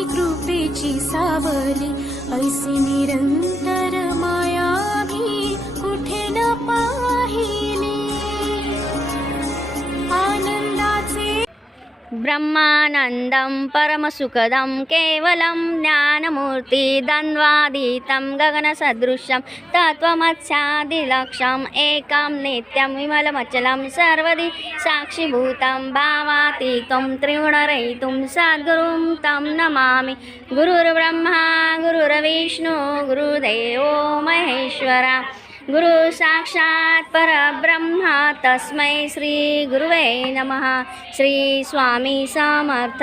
ती कृपेची सावली। ऐसी सावलीसि निरन्तरमाया कुठे न पा ब्रह्मानन्दं परमसुखदं केवलं ज्ञानमूर्ति द्वन्द्वातीतं गगनसदृशं तत्त्वमत्स्यादिलक्षम् एकं नित्यं विमलमचलं सर्वदि साक्षिभूतं भावातीतं त्रिगुणरहितुं सद्गुरुं तं नमामि। गुरुर्ब्रह्मा गुरुर्विष्णु गुरुदेवो महेश्वरा गुरु साक्षात परब्रह्मा तस्मै श्री गुरुवे नमः। श्री स्वामी समर्थ।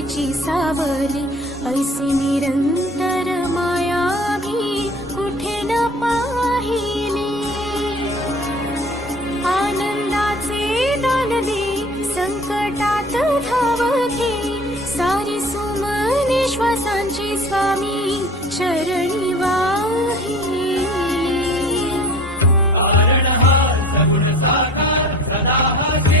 कृपेची सावली ऐसी निरंतर माया भी कुठे न पाहिली. आनंदाचे दान दे संकटात घे सारी सुमने श्वासांची स्वामी चरणी वाहिली. श्री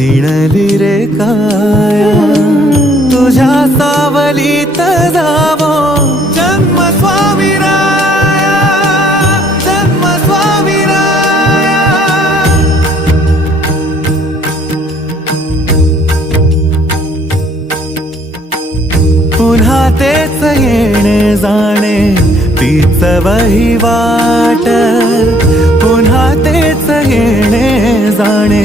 शिणली रे काया तुझ्या सावलीत जावो. जन्म स्वामी राया जन्म स्वामी राया पुन्हा तेच येणे जाणे तीच वहिवाट पुन्हा तेच येणे जाणे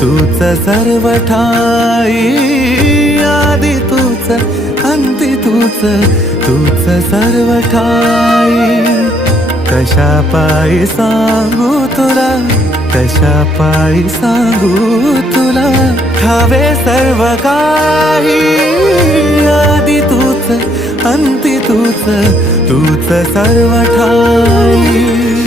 तूच सर्व ठाई आधी तूच अंती तूच तूच सर्व ठाई कशा पायी सांगू तुला कशा पायी सांगू तुला? ठावे सर्व काही. आधी तूच अंती तूच तूच सर्व ठाई